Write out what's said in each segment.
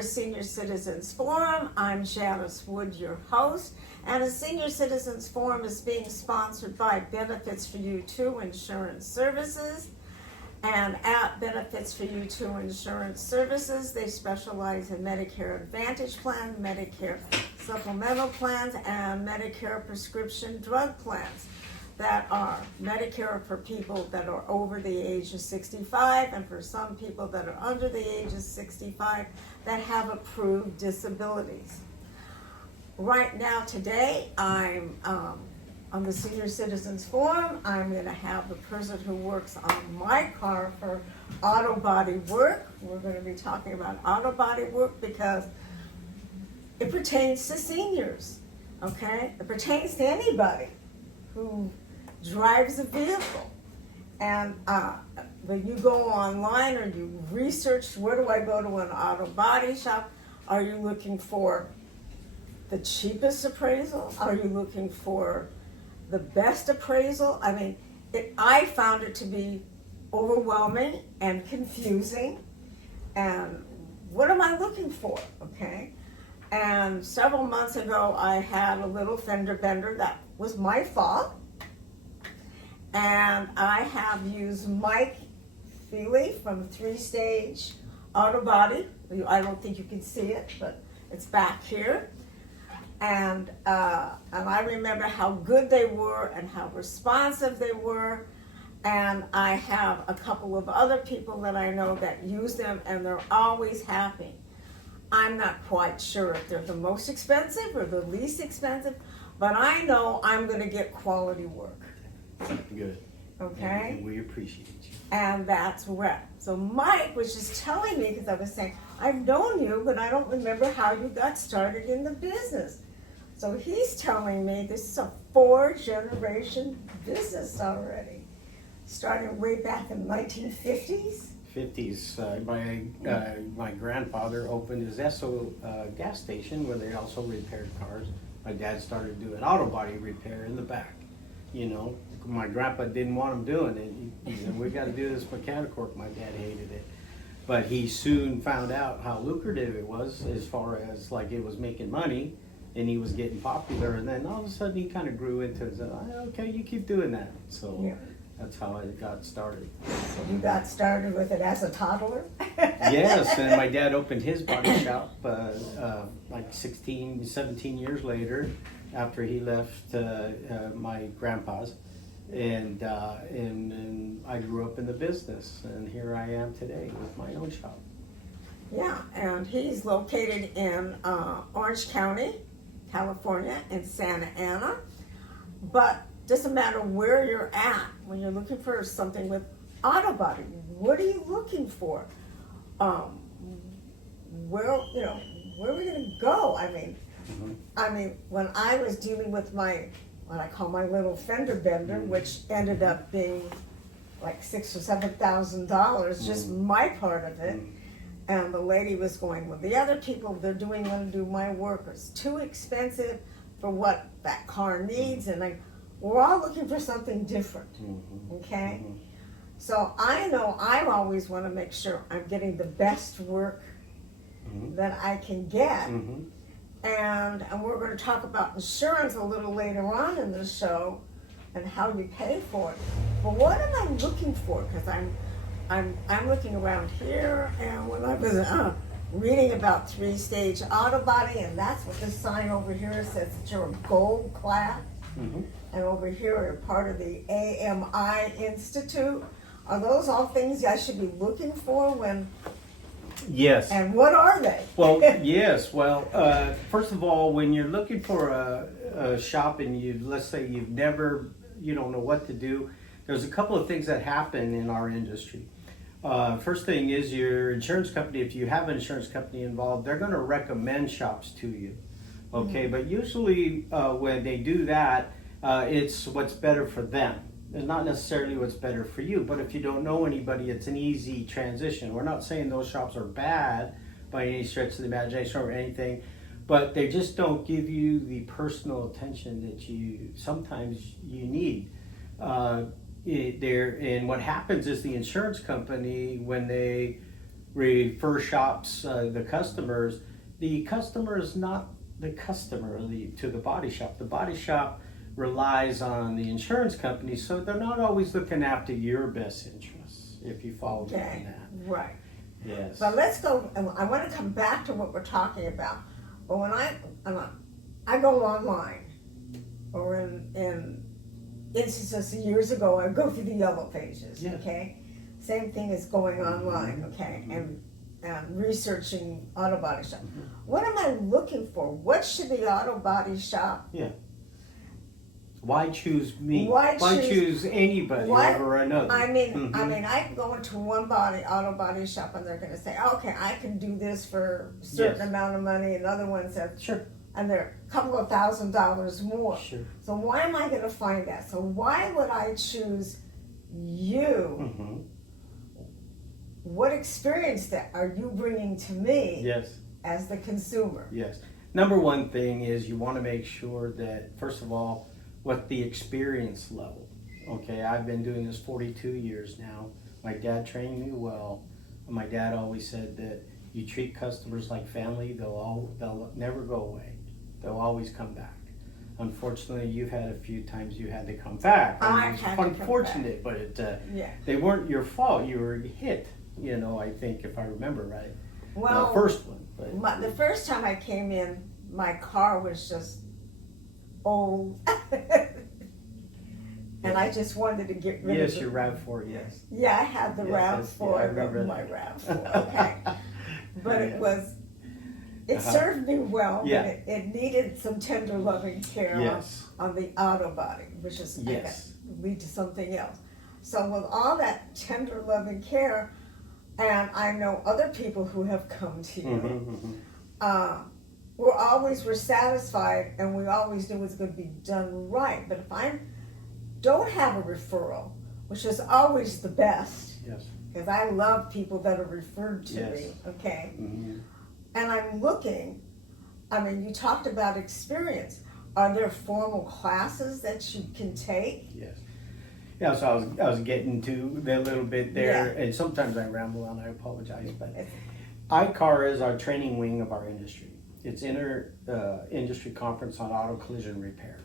Senior Citizens Forum. I'm Janice Wood, your host, and a Senior Citizens Forum is being sponsored by Benefits for You 2 Insurance Services. And at Benefits for You 2 Insurance Services, they specialize in Medicare Advantage plans, Medicare supplemental plans, and Medicare prescription drug plans that are Medicare for people that are over the age of 65 and for some people that are under the age of 65 that have approved disabilities. Right now, today, I'm on the Senior Citizens Forum. I'm going to have the person who works on my car for auto body work. We're going to be talking about auto body work because it pertains to seniors, okay? It pertains to anybody who drives a vehicle. And when you go online or you research, where do I go to an auto body shop? Are you looking for the cheapest appraisal? Are you looking for the best appraisal? I mean, I found it to be overwhelming and confusing. And what am I looking for, okay? And several months ago, I had a little fender bender that was my fault. And I have used Mike Feeley from 3-Stage Auto Body. I don't think you can see it, but it's back here. And I remember how good they were and how responsive they were. And I have a couple of other people that I know that use them, and they're always happy. I'm not quite sure if they're the most expensive or the least expensive, but I know I'm going to get quality work. Good. Okay? And we appreciate you. And that's where. So Mike was just telling me, because I was saying, I've known you, but I don't remember how you got started in the business. So he's telling me this is a 4-generation business already, starting way back in the 1950s. 50s. My grandfather opened his Esso gas station where they also repaired cars. My dad started doing auto body repair in the back. You know, my grandpa didn't want him doing it. He said, we got to do this mechanic work. My dad hated it. But he soon found out how lucrative it was as far as like it was making money and he was getting popular. And then all of a sudden he kind of grew into it. Okay, you keep doing that. So yeah. That's how I got started. So you got started with it as a toddler? Yes, and my dad opened his body shop like 17 years later after he left my grandpa's. And I grew up in the business, and here I am today with my own shop. Yeah, and he's located in Orange County, California, in Santa Ana. But doesn't matter where you're at when you're looking for something with auto body. What are you looking for? Where are we going to go? I mean, when I was dealing with what I call my little fender bender, which ended up being like $6,000 or $7,000, just my part of it. And the lady was going, well, the other people, they're going to do my work. It's too expensive for what that car needs. And we're all looking for something different, okay? So I know I always want to make sure I'm getting the best work that I can get. And we're going to talk about insurance a little later on in the show and how you pay for it. But what am I looking for? Because I'm looking around here, and when I was reading about 3-Stage Auto Body, and that's what this sign over here says, that you're a gold class. And over here you're part of the AMI Institute. Are those all things I should be looking for when? Yes. And what are they? Well, yes. Well, first of all, when you're looking for a shop and let's say you don't know what to do, there's a couple of things that happen in our industry. First thing is your insurance company, if you have an insurance company involved, they're going to recommend shops to you. Okay, but usually when they do that, it's what's better for them. It's not necessarily what's better for you, but if you don't know anybody, it's an easy transition. We're not saying those shops are bad by any stretch of the imagination or anything, but they just don't give you the personal attention that you sometimes you need. And what happens is the insurance company, when they refer shops, the customer is not the customer to the body shop. The body shop relies on the insurance company, so they're not always looking after your best interests, if you follow me on that. Right. Yes. But let's go, I want to come back to what we're talking about. But when I go online, or in instances years ago, I go through the yellow pages, okay? Same thing is going online, okay? And researching auto body shop. What am I looking for? What should the auto body shop? Yeah. Why choose me? Why choose anybody over another? I mean, I can go into one auto body shop, and they're going to say, okay, I can do this for a certain amount of money, and other ones have, and they're a couple of $1,000s more. Sure. So why am I going to find that? So why would I choose you? What experience that are you bringing to me as the consumer? Yes. Number one thing is you want to make sure that, first of all, what the experience level. Okay, I've been doing this 42 years now. My dad trained me well. My dad always said that you treat customers like family, they'll never go away. They'll always come back. Unfortunately, you've had a few times you had to come back. I've had to come unfortunate, but they weren't your fault. You were hit, I think, if I remember right. Well, the first one. But the first time I came in, my car was just old. And I just wanted to get rid of it. Yes, your RAV4, yes. Yeah, I had the RAV4. I remember my RAV4, okay. But it served me well, but it needed some tender loving care on the auto body, which is lead to something else. So with all that tender loving care, and I know other people who have come to you, we're satisfied, and we always knew it was going to be done right. But if I don't have a referral, which is always the best, because I love people that are referred to me, okay? And I'm looking, you talked about experience. Are there formal classes that you can take? Yes. Yeah, so I was getting to a little bit there, and sometimes I ramble on, I apologize, but ICAR is our training wing of our industry. It's industry conference on auto collision repair.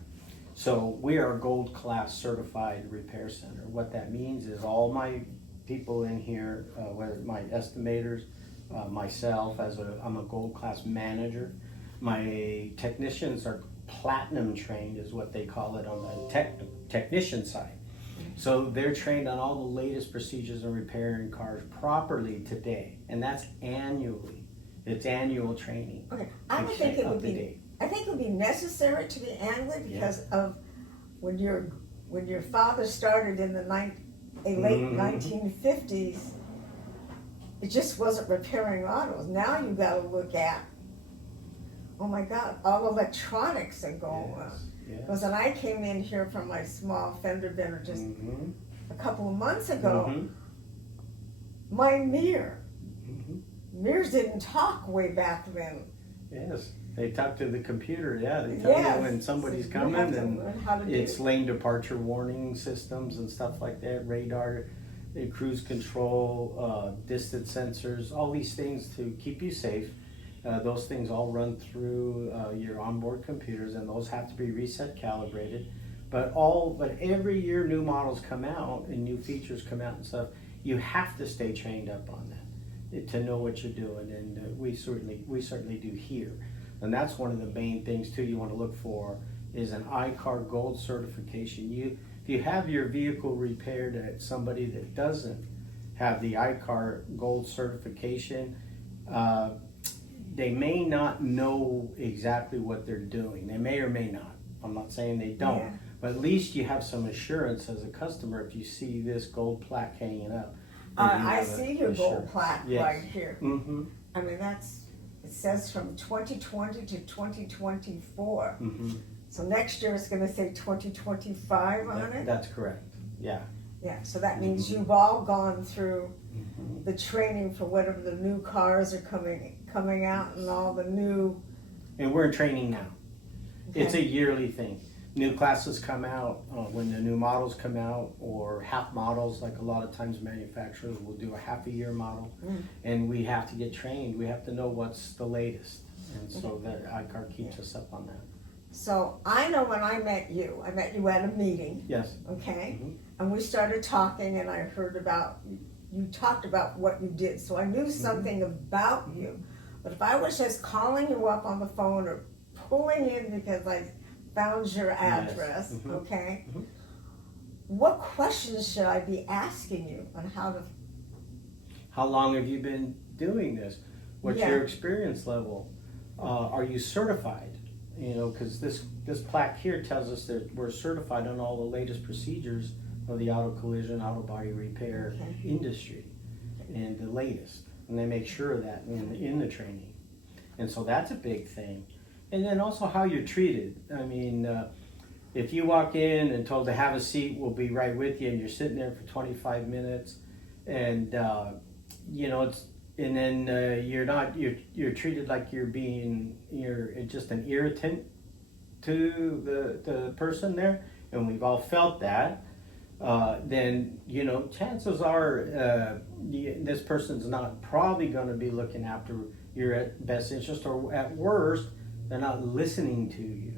So we are a gold class certified repair center. What that means is all my people in here, whether my estimators, myself I'm a gold class manager. My technicians are platinum trained is what they call it on the technician side. So they're trained on all the latest procedures in repairing cars properly today, and that's annually. It's annual training. Okay, I think it would be necessary to be annually because of when your father started in the late 1950s. It just wasn't repairing autos. Now you got to look at, oh my God, all electronics are going on. Because when I came in here from my small fender bender just a couple of months ago, my mirrors didn't talk way back then. Yes, they talk to the computer. They tell you when somebody's coming, and it's lane departure warning systems and stuff like that, radar, cruise control, distance sensors, all these things to keep you safe. Those things all run through your onboard computers, and those have to be reset, calibrated. But every year new models come out and new features come out and stuff. You have to stay trained up on that to know what you're doing, and we certainly do here. And that's one of the main things too. You want to look for is an ICAR Gold certification. If you have your vehicle repaired at somebody that doesn't have the ICAR Gold certification, they may not know exactly what they're doing. They may or may not. I'm not saying they don't, But at least you have some assurance as a customer if you see this gold plaque hanging up. I see your gold plaque right here. Mm-hmm. I mean, it says from 2020 to 2024. Mm-hmm. So next year it's gonna say 2025 on it? That's correct, yeah. Yeah, so that means you've all gone through Mm-hmm. the training for whatever the new cars are coming out and all the new. And we're in training now. It's Okay. a yearly thing. New classes come out when the new models come out, or half models, like a lot of times manufacturers will do a half a year model. And we have to get trained. We have to know what's the latest. And so that iCar keeps us up on that. So I know when I met you at a meeting, Yes. okay? Mhm. And we started talking and I heard about, you talked about what you did. So I knew something about you. But if I was just calling you up on the phone or pulling in because I found your address, Mhm. okay? Mhm. What questions should I be asking you on how to? How long have you been doing this? What's Yeah. your experience level? Are you certified? You know, because this plaque here tells us that we're certified on all the latest procedures of the auto collision, auto body repair industry, and the latest. And they make sure of that in the training. And so that's a big thing. And then also how you're treated. I mean, if you walk in and told to have a seat, we'll be right with you, and you're sitting there for 25 minutes, and you know, and then you're treated like you're just an irritant to the person there, and we've all felt that. Then you know, chances are this person's not probably going to be looking after your best interest, or at worst, they're not listening to you.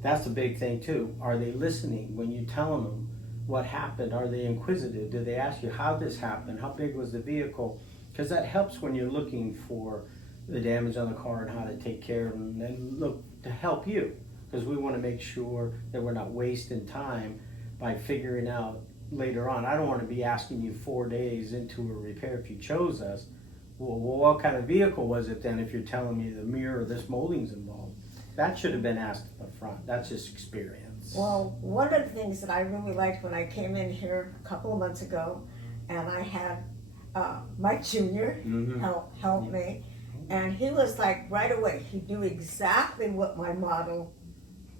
That's a big thing too. Are they listening when you tell them what happened? Are they inquisitive? Do they ask you how this happened? How big was the vehicle? Because that helps when you're looking for the damage on the car and how to take care of them, and look to help you, because we want to make sure that we're not wasting time by figuring out later on. I don't want to be asking you 4 days into a repair if you chose us. Well, what kind of vehicle was it then if you're telling me the mirror or this molding's involved? That should have been asked up front. That's just experience. Well, one of the things that I really liked when I came in here a couple of months ago, and I had Mike Jr. help me, and he was like right away, he knew exactly what my model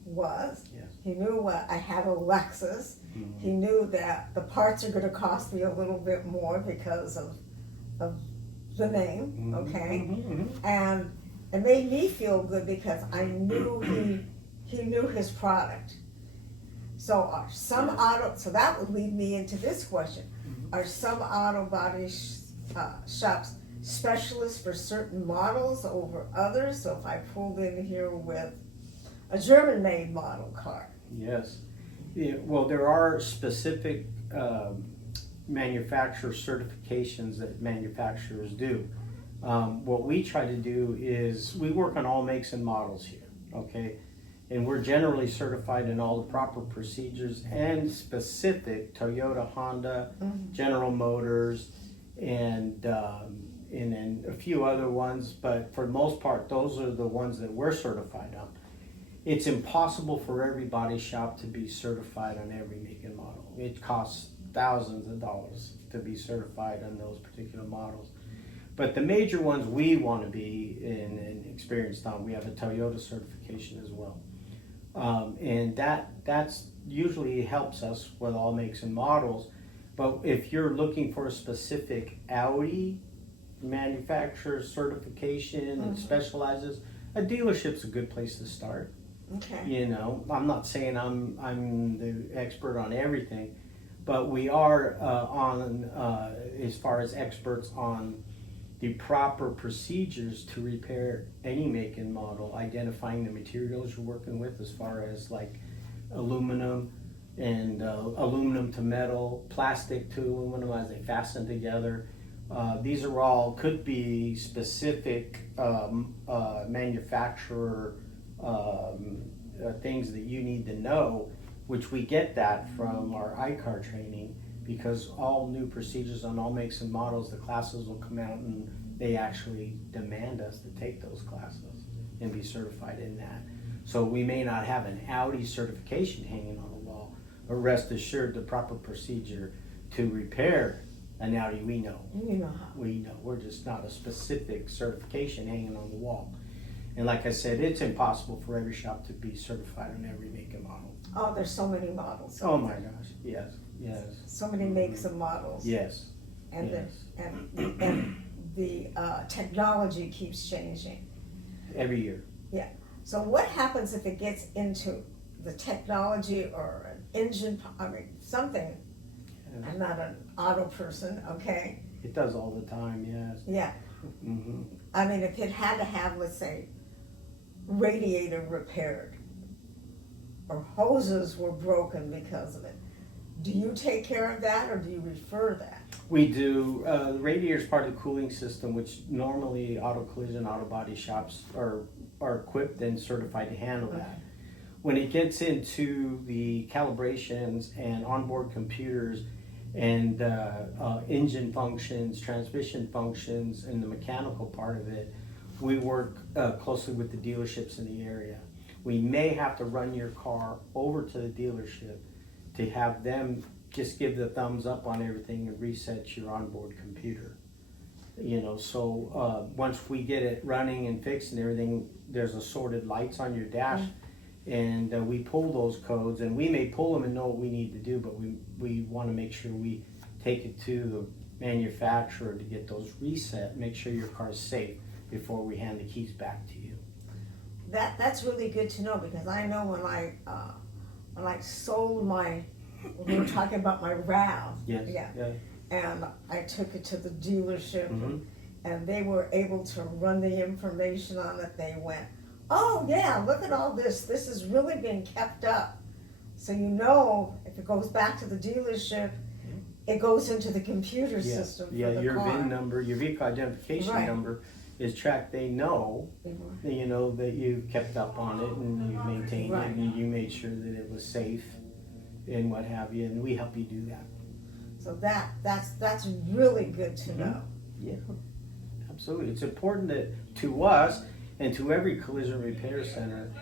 was. Yes. He knew what I had a Lexus. He knew that the parts are going to cost me a little bit more because of the name, okay? And it made me feel good because I knew he knew his product. So are some auto, so that would lead me into this question. Are some auto body shops specialists for certain models over others? So if I pulled in here with a German-made model car. Yes. Yeah, well, there are specific manufacturer certifications that manufacturers do. What we try to do is we work on all makes and models here, okay? And we're generally certified in all the proper procedures and specific Toyota, Honda, General Motors, and then a few other ones, but for the most part, those are the ones that we're certified on. It's impossible for every body shop to be certified on every make and model. It costs thousands of dollars to be certified on those particular models. But the major ones we want to be in experienced on, we have a Toyota certification as well. And that's usually helps us with all makes and models. But if you're looking for a specific Audi manufacturer certification and specializes, a dealership's a good place to start. Okay. You know, I'm not saying I'm the expert on everything, but we are on as far as experts on the proper procedures to repair any make and model, identifying the materials you're working with as far as like aluminum and aluminum to metal, plastic to aluminum as they fasten together. These are all could be specific manufacturer things that you need to know, which we get that from our iCar training, because all new procedures on all makes and models, the classes will come out and they actually demand us to take those classes and be certified in that. So we may not have an Audi certification hanging on the But rest assured, the proper procedure to repair an Audi, we know. You know how. We know. We're just not a specific certification hanging on the wall. And like I said, it's impossible for every shop to be certified on every make and model. Oh, there's so many models. Oh my gosh, yes, yes. So many makes and models. Yes. And yes. and the technology keeps changing. Every year. Yeah. So what happens if it gets into the technology or an engine, something? Yes. I'm not an auto person, okay? It does all the time, yes. Yeah. Mm-hmm. I mean, if it had to have, let's say, radiator repaired, or hoses were broken because of it, do you take care of that, or do you refer that? We do. The radiator is part of the cooling system, which normally auto collision, auto body shops are equipped and certified to handle that. Okay. When it gets into the calibrations and onboard computers and engine functions, transmission functions, and the mechanical part of it, we work closely with the dealerships in the area. We may have to run your car over to the dealership to have them just give the thumbs up on everything and reset your onboard computer. You know, so once we get it running and fixed and everything, there's assorted lights on your dash, and we pull those codes, and we may pull them and know what we need to do, but we want to make sure we take it to the manufacturer to get those reset, make sure your car's safe before we hand the keys back to you. That's really good to know, because I know when I sold my, we were talking about my RAV. Yes. Yeah. Yeah. And I took it to the dealership, Mm-hmm. and they were able to run the information on it. They went, oh yeah, look at all this. This is really being kept up. So you know, if it goes back to the dealership, it goes into the computer system for the your car. VIN number, your vehicle identification Right. number is tracked. They know, you know, that you kept up on it and you maintained Right. it and you made sure that it was safe and what have you, and we help you do that. So that's really good to know. Yeah, absolutely. It's important that to us and to every collision repair center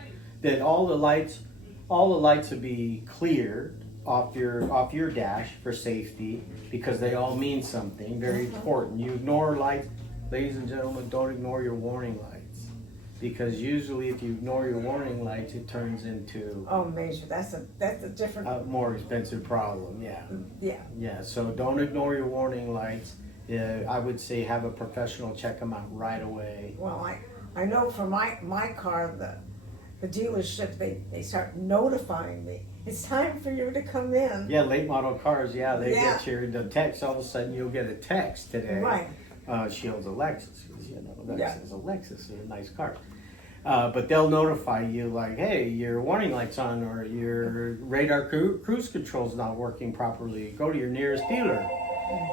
that all the lights would be cleared off your dash for safety, because they all mean something very important. You ignore lights, ladies and gentlemen, don't ignore your warning lights, because usually if you ignore your warning lights, it turns into Oh, major. That's a different. a more expensive problem. Yeah. Yeah. Yeah, so don't ignore your warning lights. I would say have a professional check them out right away. Well, I know for my car, the dealership, they start notifying me. It's time for you to come in. Yeah, late model cars, they Yeah. get the text. All of a sudden, you'll get a text today. Right. She owns a Lexus. You know, Yeah. Lexus is a Lexus, is a nice car. But they'll notify you like, hey, your warning light's on, or your radar cruise control's not working properly. Go to your nearest dealer,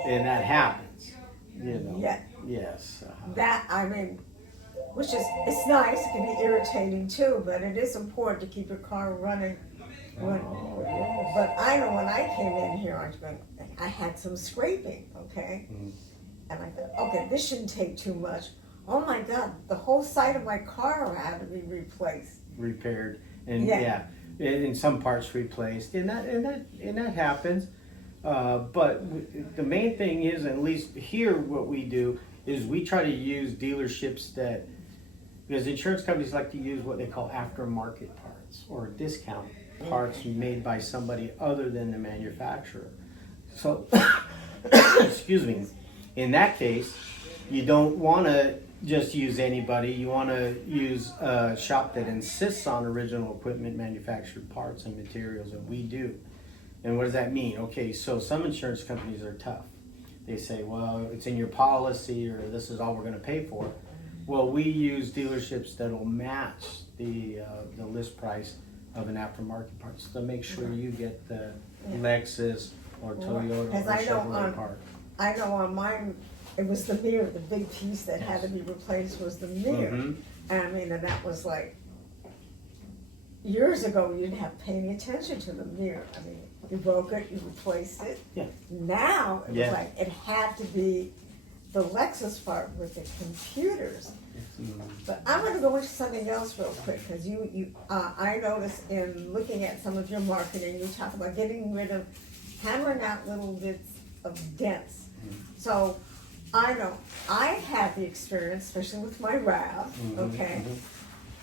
and that happens. You know. Yeah. Yes. That, I mean, which is, it's nice. It can be irritating too, but it is important to keep your car running. But I know when I came in here, I had some scraping, okay? Mhm. And I thought, okay, this shouldn't take too much. Oh my God, the whole side of my car had to be replaced. Repaired, and Yeah. in some parts replaced, and that happens. But the main thing is, at least here, what we do is we try to use dealerships that, because insurance companies like to use what they call aftermarket parts or discount parts made by somebody other than the manufacturer. So, excuse me, in that case, you don't want to just use anybody. You want to use a shop that insists on original equipment, manufactured parts and materials, and we do. And what does that mean? Okay, so some insurance companies are tough. They say, well, it's in your policy, or this is all we're going to pay for. Well, we use dealerships that will match the list price of an aftermarket parts to make sure you get the Lexus or Toyota or Chevrolet part. I know on mine, it was the mirror, the big piece that had to be replaced was the mirror. Mhm. And I mean, and that was like, years ago, you didn't have to pay any attention to the mirror. I mean, you broke it, you replaced it. Yeah. Now, it was Yeah. like, it had to be the Lexus part with the computers. But I'm going to go into something else real quick because I noticed in looking at some of your marketing, you talk about getting rid of, hammering out little bits of dents. So I know I had the experience, especially with my RAV. Okay.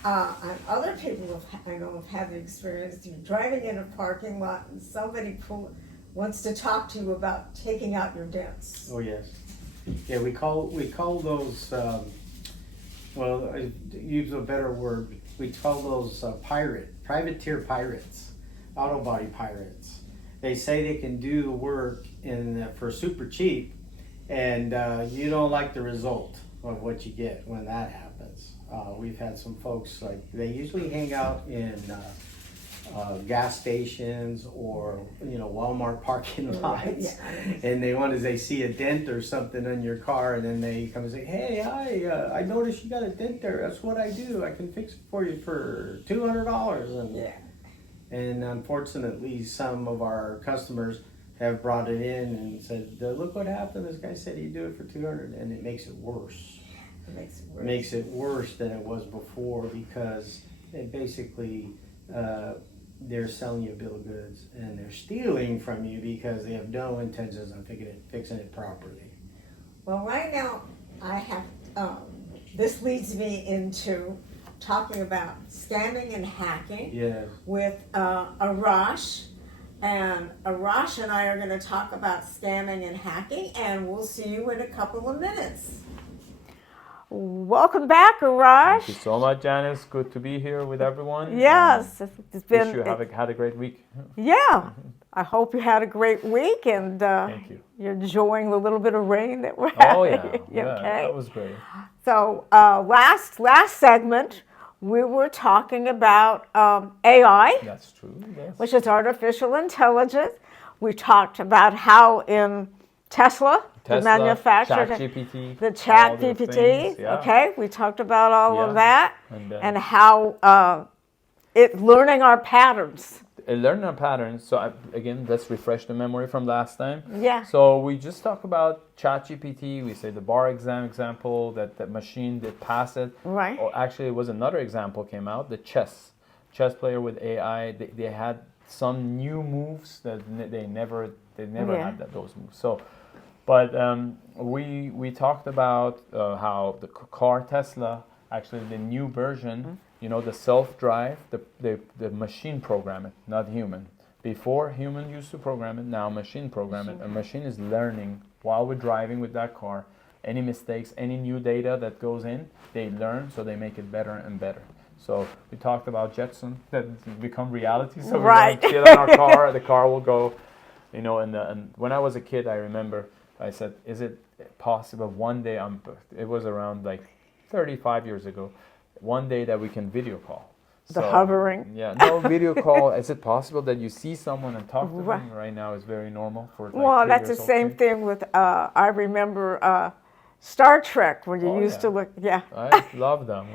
And other people I know have had the experience. You're driving in a parking lot and somebody wants to talk to you about taking out your dents. Oh yes, yeah. We call those. Well, I use a better word. We call those privateer pirates, auto body pirates. They say they can do the work for super cheap, and you don't like the result of what you get when that happens. We've had some folks, like, they usually hang out in gas stations or Walmart parking lots, and they see a dent or something on your car, and then they come and say, "Hey, I noticed you got a dent there. That's what I do. I can fix it for you for $200." And unfortunately, some of our customers have brought it in and said, "Look what happened. This guy said he'd do it for $200," and it makes it worse. It makes it worse than it was before, because it basically they're selling you a bill of goods and they're stealing from you because they have no intentions on fixing it properly. Well, right now I have this leads me into talking about scamming and hacking with Arash. And Arash and I are going to talk about scamming and hacking, and we'll see you in a couple of minutes. Welcome back, Arash. Thank you so much, Janice. Good to be here with everyone. Yes, it's been. Wish you had a great week. Yeah, I hope you had a great week, and thank you. You're enjoying the little bit of rain that we're having. Oh yeah, Okay. That was great. So last segment, we were talking about AI. That's true. Yes. Which is artificial intelligence. We talked about how in Tesla the manufacturer, ChatGPT, the ChatGPT. Okay, we talked about all of that, and how it learning our patterns. Learning our patterns. So again, let's refresh the memory from last time. Yeah. So we just talked about ChatGPT. We say the bar example that the machine did pass it. Right. Or actually, it was another example came out. The chess player with AI. They had some new moves that they never had those moves. So. But we talked about how the car Tesla, actually the new version, the self-drive, the machine program it, not human. Before, human used to program it, now machine program it. A machine is learning while we're driving with that car. Any mistakes, any new data that goes in, they learn, so they make it better and better. So we talked about Jetson, that become reality. So we're going to sit in our car, the car will go, and when I was a kid, I remember, I said, is it possible one day, it was around like 35 years ago, one day that we can video call. The hovering. Yeah, no video call. Is it possible that you see someone and talk to them? Right now is very normal for like well, that's the same thing with, I remember Star Trek when you used to look, I love them.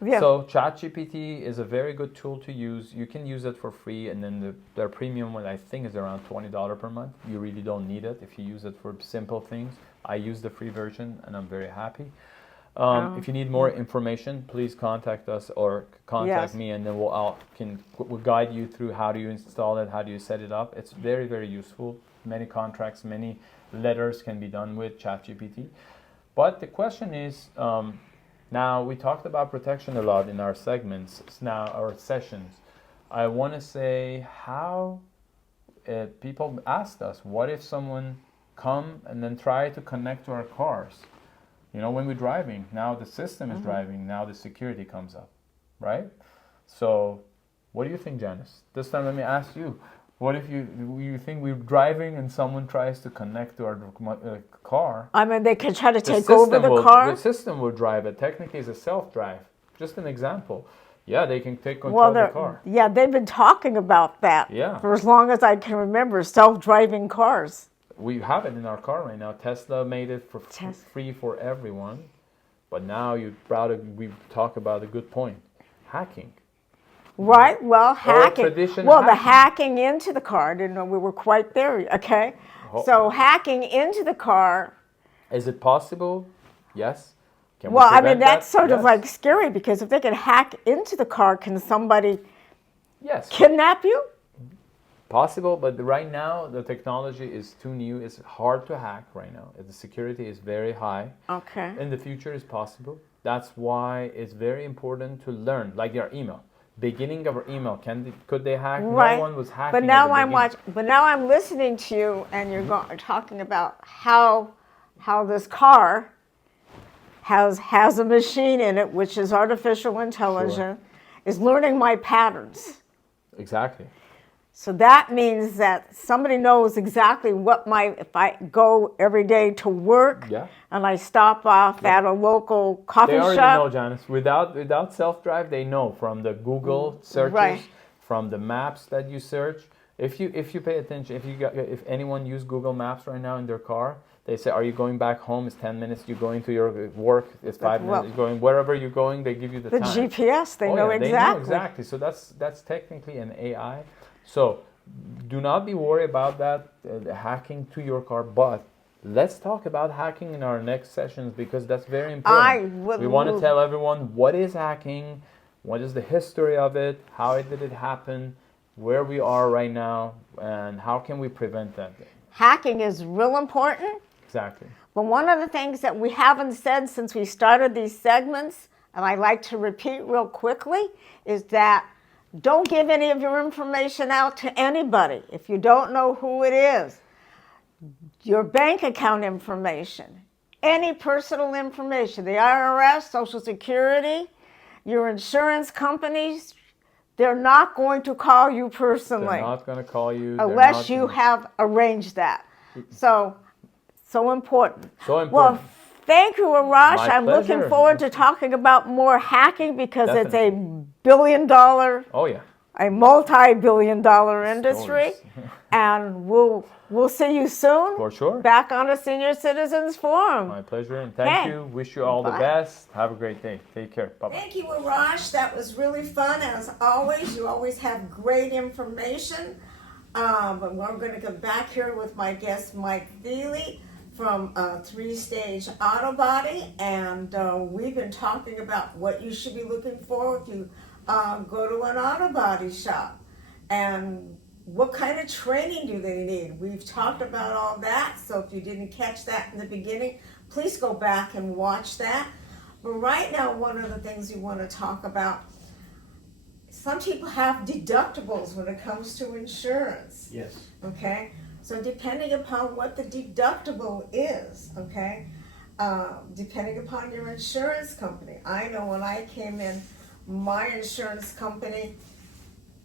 So ChatGPT is a very good tool to use. You can use it for free, and then their premium one I think is around $20 per month. You really don't need it if you use it for simple things. I use the free version and I'm very happy. If you need more information, please contact us or contact me, and then we'll guide you through how do you install it, how do you set it up. It's very, very useful. Many contracts, many letters can be done with ChatGPT. But the question is, now we talked about protection a lot in our segments, now our sessions. I want to say how people asked us, what if someone come and then try to connect to our cars? When we're driving, now the system is driving, now the security comes up, right? So what do you think, Janice? This time let me ask you. What if you think we're driving and someone tries to connect to our car? I mean, they can try to take over the car? The system will drive it. Technically, it's a self-drive. Just an example. Yeah, they can take control of the car. Yeah, they've been talking about that for as long as I can remember, self-driving cars. We have it in our car right now. Tesla made it for free for everyone. But now we talk about a good point. Hacking. Right, well, hacking. The hacking into the car, I didn't know we were quite there, okay? So hacking into the car. Is it possible? Yes. Can we Well, I mean, prevent that's that? sort of Yes. like scary, because if they can hack into the car, can somebody Yes. kidnap you? Possible, but right now the technology is too new. It's hard to hack right now. The security is very high. Okay. In the future, it's possible. That's why it's very important to learn, like your email. Beginning of our email, could they hack? Right. No one was hacking. But at now the I'm beginning. But now I'm listening to you, and you're talking about how this car has a machine in it, which is artificial intelligence, is learning my patterns. Exactly. So that means that somebody knows exactly if I go every day to work, Yeah. and I stop off at a local coffee They already shop. know, Janice. Without self-drive, they know from the Google searches, Right. from the maps that you search. If you pay attention, if anyone use Google Maps right now in their car, they say, "Are you going back home? It's 10 minutes. You're going to your work. It's 5 Well, minutes. You're going wherever you're going. They give you the time." GPS, they know yeah, exactly. They know exactly. So that's technically an AI. So do not be worried about that hacking to your car. But let's talk about hacking in our next sessions, because that's very important. We want to tell everyone what is hacking, what is the history of it, how did it happen, where we are right now, and how can we prevent that. Hacking is real important. Exactly. But one of the things that we haven't said since we started these segments, and I like to repeat real quickly, is that don't give any of your information out to anybody if you don't know who it is. Your bank account information, any personal information, the IRS, Social Security, your insurance companies, they're not going to call you personally. They're not going to call you. Unless you have arranged that. So important. So important. Well, thank you, Arash. My I'm pleasure. looking forward to talking about more hacking, because it's a Definitely. billion-dollar, Oh, yeah. a multi-billion-dollar industry. Stories. And we'll see you soon. For sure. Back on a Senior Citizens Forum. My pleasure, and thank you. Wish you all the Bye. best. Have a great day. Take care. Bye-bye. Thank you, Arash. That was really fun. As always, you always have great information. But we're going to come back here with my guest, Mike Feeley from Three Stage Auto Body. And we've been talking about what you should be looking for if you go to an auto body shop. And what kind of training do they need? We've talked about all that. So if you didn't catch that in the beginning, please go back and watch that. But right now, one of the things we want to talk about, some people have deductibles when it comes to insurance. Yes. Okay? So depending upon what the deductible is, okay, depending upon your insurance company. I know when I came in, my insurance company,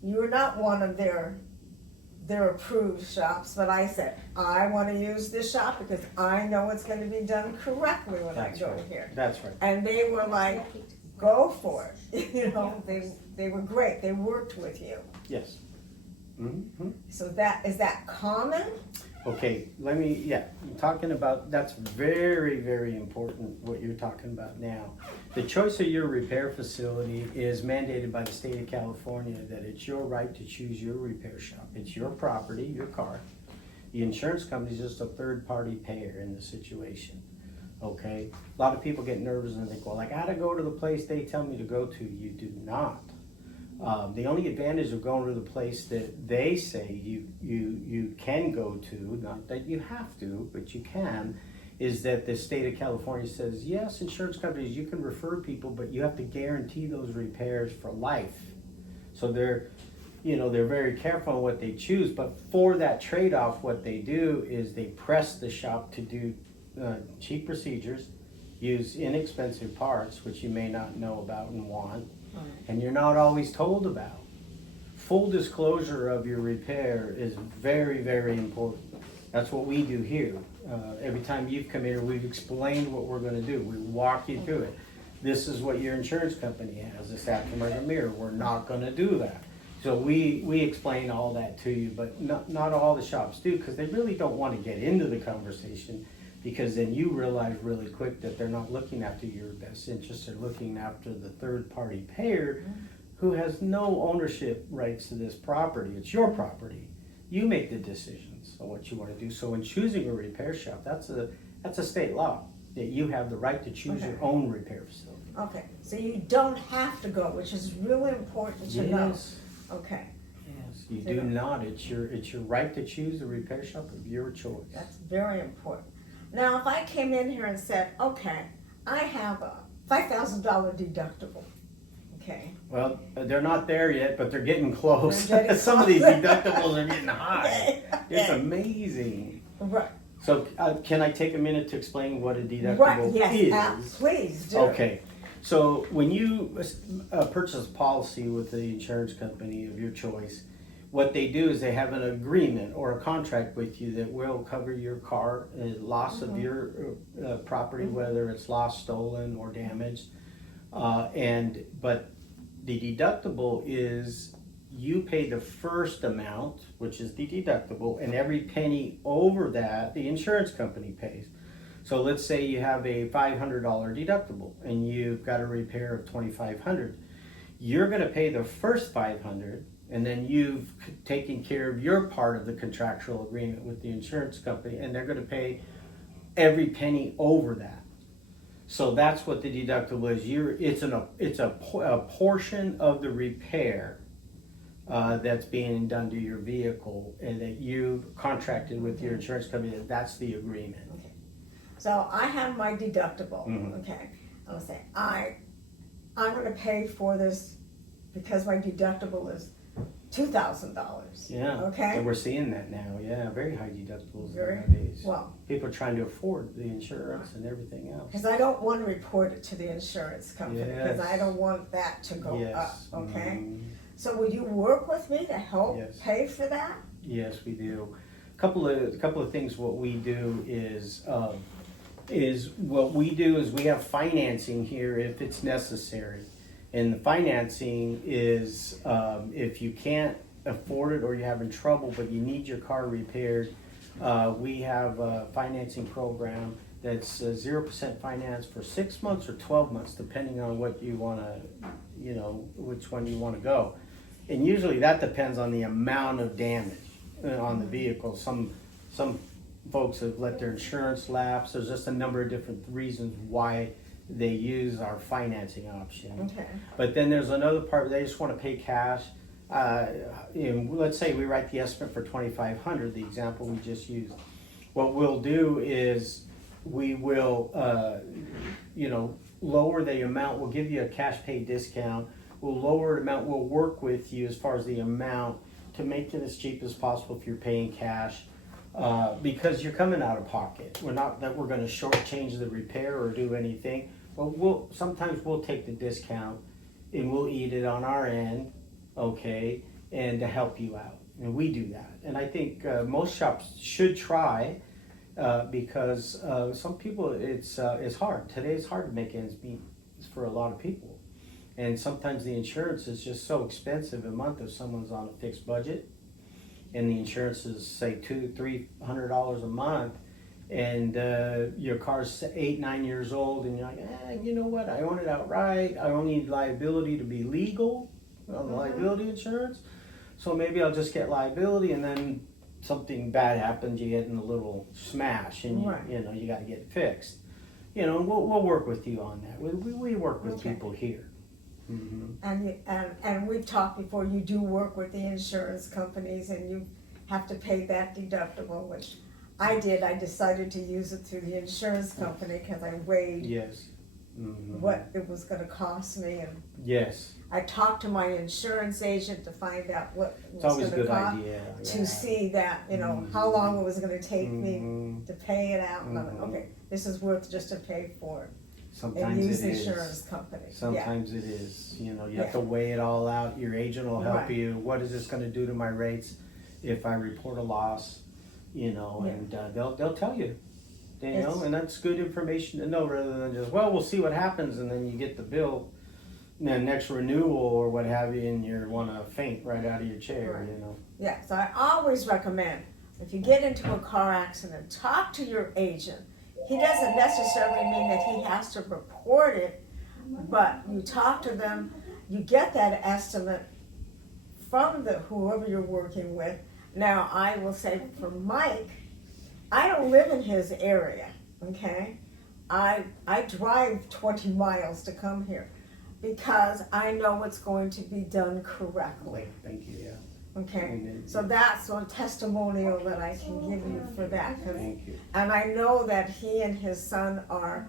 you were not one of their approved shops, but I said, I want to use this shop because I know it's going to be done correctly when I go here. That's right. And they were like, go for it. You know, they were great. They worked with you. Yes. Mm-hmm. So is that common? Okay, talking about, that's very, very important what you're talking about now. The choice of your repair facility is mandated by the state of California, that it's your right to choose your repair shop. It's your property, your car. The insurance company is just a third-party payer in the situation, okay? A lot of people get nervous and think, well, I gotta go to the place they tell me to go to. You do not. The only advantage of going to the place that they say you can go to, not that you have to, but you can, is that the state of California says, yes, insurance companies, you can refer people, but you have to guarantee those repairs for life. So they're very careful on what they choose, but for that trade-off, what they do is they press the shop to do cheap procedures, use inexpensive parts, which you may not know about and want, and you're not always told about. Full disclosure of your repair is very, very important. That's what we do here. Every time you've come here, we've explained what we're going to do. We walk you through it. This is what your insurance company has, this aftermarket mirror. We're not going to do that. So we explain all that to you, but not all the shops do, because they really don't want to get into the conversation, because then you realize really quick that they're not looking after your best interest. They're looking after the third-party payer who has no ownership rights to this property. It's your property. You make the decisions on what you want to do. So in choosing a repair shop, that's a state law. that you have the right to choose your own repair facility. Okay, so you don't have to go, which is really important to know. Yes. Okay, Yes, you do not. It's your right to choose a repair shop of your choice. that's very important. Now, if I came in here and said, okay, I have a $5,000 deductible, okay? Well, they're not there yet, but they're getting close. They're getting Some of these deductibles are getting high. Okay. It's amazing. Right, So, can I take a minute to explain what a deductible right, yes, is? please do. Okay, so when you purchase a policy with the insurance company of your choice, what they do is they have an agreement or a contract with you that will cover your car, loss of your property, whether it's lost, stolen, or damaged. But the deductible is you pay the first amount, which is the deductible, and every penny over that, the insurance company pays. So let's say you have a $500 deductible and you've got a repair of $2,500. You're going to pay the first $500, and then you've taken care of your part of the contractual agreement with the insurance company, and they're going to pay every penny over that. So that's what the deductible is. It's a portion of the repair that's being done to your vehicle, and that you've contracted with your insurance company. That's the agreement. Okay. So I have my deductible, Mhm. okay? I'm gonna say, I'm gonna pay for this because my deductible is $2,000. Yeah. Okay? And we're seeing that now. Yeah, very high deductibles Very nowadays. well. People are trying to afford the insurance and everything else. Because I don't want to report it to the insurance company, because Yes. I don't want that to go Yes. up, okay? Mhm. So will you work with me to help Yes. pay for that? Yes, we do. Couple of things. What we do is we have financing here if it's necessary, and the financing is if you can't afford it or you're having trouble but you need your car repaired, we have a financing program that's 0% finance for 6 months or 12 months, depending on what you want to, which one you want to go. And usually that depends on the amount of damage on the vehicle. Some folks have let their insurance lapse. There's just a number of different reasons why they use our financing option. Okay. But then there's another part where they just want to pay cash. Let's say we write the estimate for $2,500, the example we just used. What we'll do is we will, lower the amount. We'll give you a cash pay discount. We'll lower the amount. We'll work with you as far as the amount to make it as cheap as possible if you're paying cash, because you're coming out of pocket. We're not that we're going to shortchange the repair or do anything. But sometimes we'll take the discount and we'll eat it on our end, okay, and to help you out. And we do that. And I think most shops should try, because some people it's hard. Today it's hard to make ends meet for a lot of people. And sometimes the insurance is just so expensive a month if someone's on a fixed budget, and the insurance is say $200-300 a month, and your car's 8-9 years old, and you're like, you know what? I own it outright. I don't need liability to be legal on the liability insurance, so maybe I'll just get liability, and then something bad happens, you get in a little smash, and you got to get it fixed. And we'll work with you on that. We work with people here. Mm-hmm. And we've talked before, you do work with the insurance companies and you have to pay that deductible, which I did. I decided to use it through the insurance company because I weighed what it was going to cost me. And yes. I talked to my insurance agent to find out what it was going to cost, to see that, how long it was going to take me to pay it out. And I'm like, okay, this is worth just to pay for it. Sometimes and use it insurance is. Companies. Sometimes it is. You have to weigh it all out. Your agent will help you. What is this going to do to my rates if I report a loss? And they'll tell you. And that's good information to know, rather than just, we'll see what happens, and then you get the bill, and then next renewal or what have you, and you want to faint right out of your chair. Yeah. So I always recommend, if you get into a car accident, talk to your agent. He doesn't necessarily mean that he has to report it, but you talk to them, you get that estimate from whoever you're working with. Now, I will say for Mike, I don't live in his area, okay? I drive 20 miles to come here because I know it's going to be done correctly. Thank you, yeah. Okay, so that's a testimonial that I can give you for that. Thank you. And I know that he and his son are,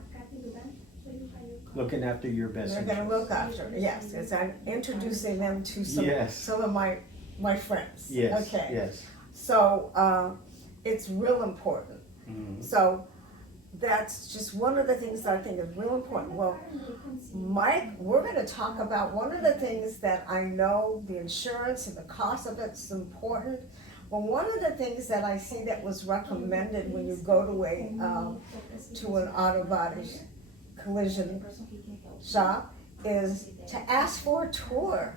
Looking after your best they're gonna interests. look after, yes, as I'm introducing them to some Yes. of my friends. Yes, Okay. yes. So, it's real important. Mhm. So that's just one of the things that I think is real important. Well, Mike, we're gonna talk about one of the things that I know the insurance and the cost of it's important. Well, one of the things that I see that was recommended when you go to an auto body collision shop is to ask for a tour.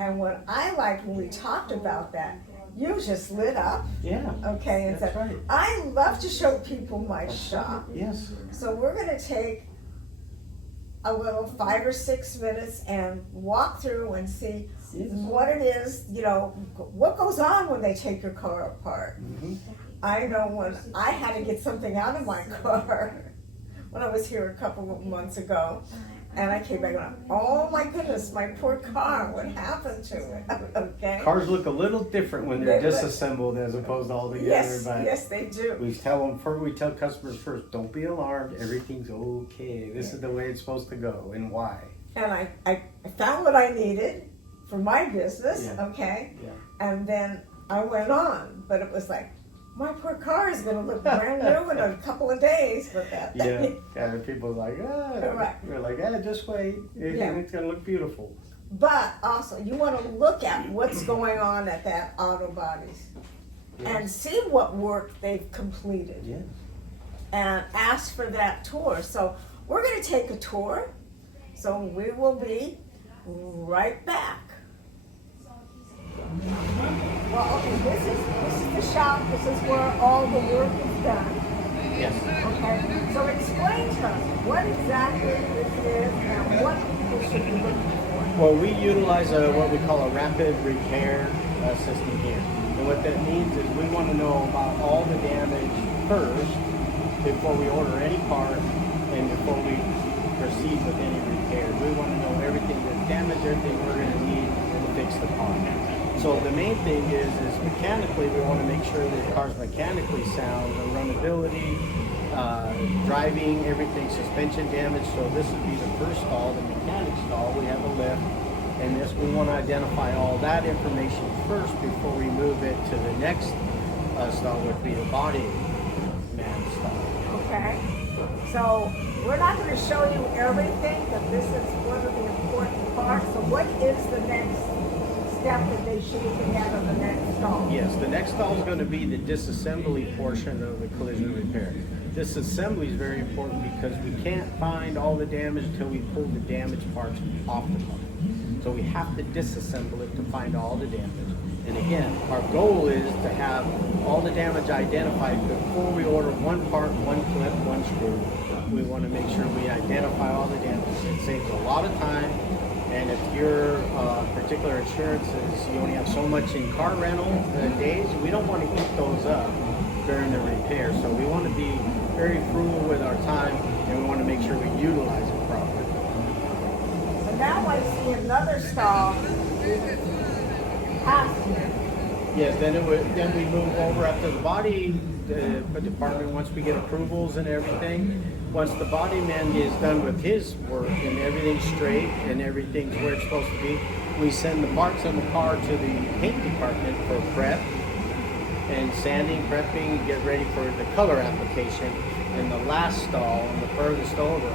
And what I liked when we talked about that, you just lit up, Yeah. okay, and That's said, right. I love to show people my shop. Yes. So we're gonna take a little 5 or 6 minutes and walk through and see Yes. what it is, what goes on when they take your car apart. Mhm. I know when I had to get something out of my car when I was here a couple of months ago, and I came back and oh my goodness, my poor car, what happened to it? Okay? Cars look a little different when they're They look- disassembled as opposed to all together. Yes, But yes, they do. we tell customers first, don't be alarmed. Everything's okay. This is the way it's supposed to go, and why. And I found what I needed for my business, Yeah. okay? Yeah. And then I went on, but it was like, my poor car is gonna look brand new in a couple of days with that thing. Yeah. And people are like, Right. We're like, just wait. Yeah. It's gonna look beautiful. But also, you wanna look at what's going on at that auto bodies and see what work they've completed Yeah. and ask for that tour. So we're gonna take a tour, so we will be right back. Well, okay, this is the shop, this is where all the work is done. Yes. Okay, so explain to us what exactly this is and what people should be looking for. Well, we utilize what we call a rapid repair system here. And what that means is we want to know about all the damage first before we order any part and before we proceed with any repair. We want to know everything that's damaged, everything we're going to need to fix the car. So the main thing is mechanically, we want to make sure that the car's mechanically sound, the runnability, driving, everything, suspension damage. So this would be the first stall, the mechanic stall. We have a lift, and this we want to identify all that information first before we move it to the next stall, would be the body man stall. Okay, so we're not going to show you everything, but this is one of the important parts. So what is the next step that they should be looking at on the next stall? Yes, the next stall is going to be the disassembly portion of the collision repair. Disassembly is very important because we can't find all the damage until we pull the damaged parts off the car. So we have to disassemble it to find all the damage. And again, our goal is to have all the damage identified before we order one part, one clip, one screw. We want to make sure we identify all the damage. It saves a lot of time. And if your particular insurances, you only have so much in car rental days, we don't want to eat those up during the repair. So we want to be very frugal with our time, and we want to make sure we utilize it properly. So now I see another stall. Yes, then we move over after the body department, once we get approvals and everything. Once the body man is done with his work and everything's straight and everything's where it's supposed to be, we send the parts in the car to the paint department for prep and sanding, prepping, get ready for the color application. And the last stall, and the furthest over,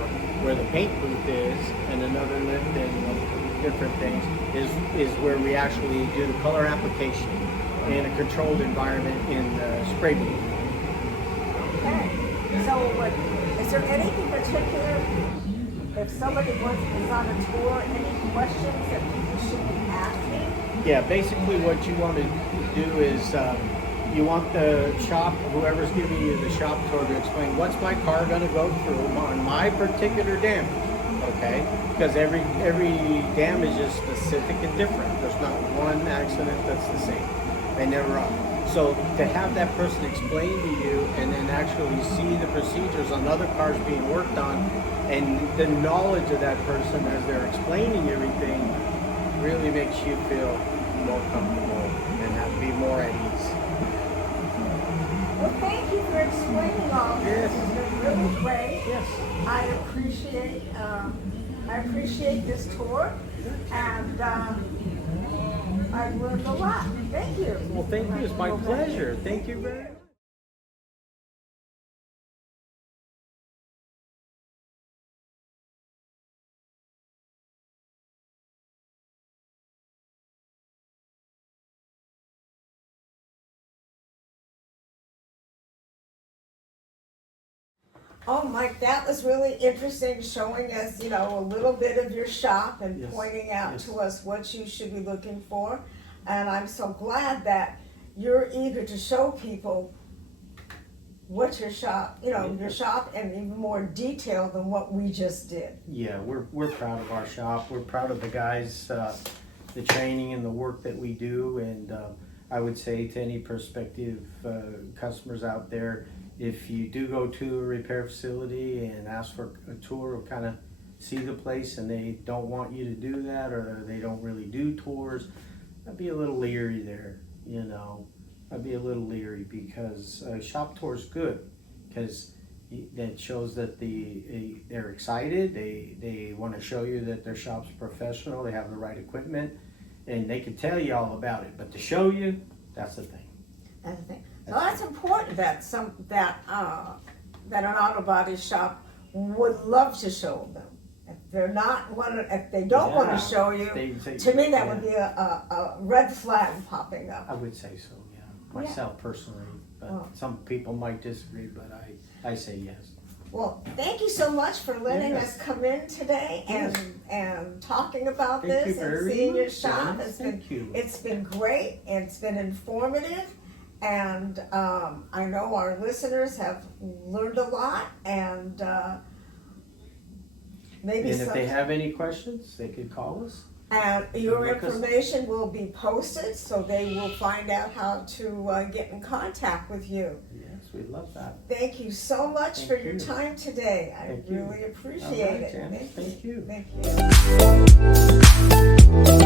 where the paint booth is, and another lift and different things, is where we actually do the color application in a controlled environment in the spray booth. Okay, so is there anything particular, if somebody is on a tour, any questions that people should be asking? Yeah, basically what you want to do is you want the shop, whoever's giving you the shop tour, to explain what's my car going to go through on my particular damage, okay? Because every damage is specific and different. There's not one accident that's the same. They never are. So to have that person explain to you and then actually see the procedures on other cars being worked on and the knowledge of that person as they're explaining everything really makes you feel more comfortable and be more at ease. Well, thank you for explaining all this. Yes. It's been really great. Yes. I appreciate this tour, and I've learned a lot. Thank you. Well, thank you. It's my pleasure. Thank you very much. Oh, Mike, that was really interesting, showing us, a little bit of your shop and Yes, pointing out yes. to us what you should be looking for. And I'm so glad that you're eager to show people what your shop, your shop, and even more detail than what we just did. Yeah, we're proud of our shop. We're proud of the guys, the training and the work that we do. And I would say to any prospective customers out there, if you do go to a repair facility and ask for a tour or kind of see the place and they don't want you to do that, or they don't really do tours, I'd be a little leery there, I'd be a little leery, because a shop tour is good, because that shows that they're excited, they want to show you that their shop's professional, they have the right equipment, and they can tell you all about it, but to show you, that's the thing. That's the thing. So that's important that that an auto body shop would love to show them. If they don't want to show you, to me that would be a red flag popping up. I would say so, yeah. Myself personally, but some people might disagree, but I say yes. Well, thank you so much for letting us come in today and talking about this and seeing your shop. It's been great, and it's been informative. And I know our listeners have learned a lot, and maybe. And if they have any questions, they could call us. And your information will be posted, so they will find out how to get in contact with you. Yes, we'd love that. Thank you so much for your time today. I really appreciate it. Thank you. Thank you.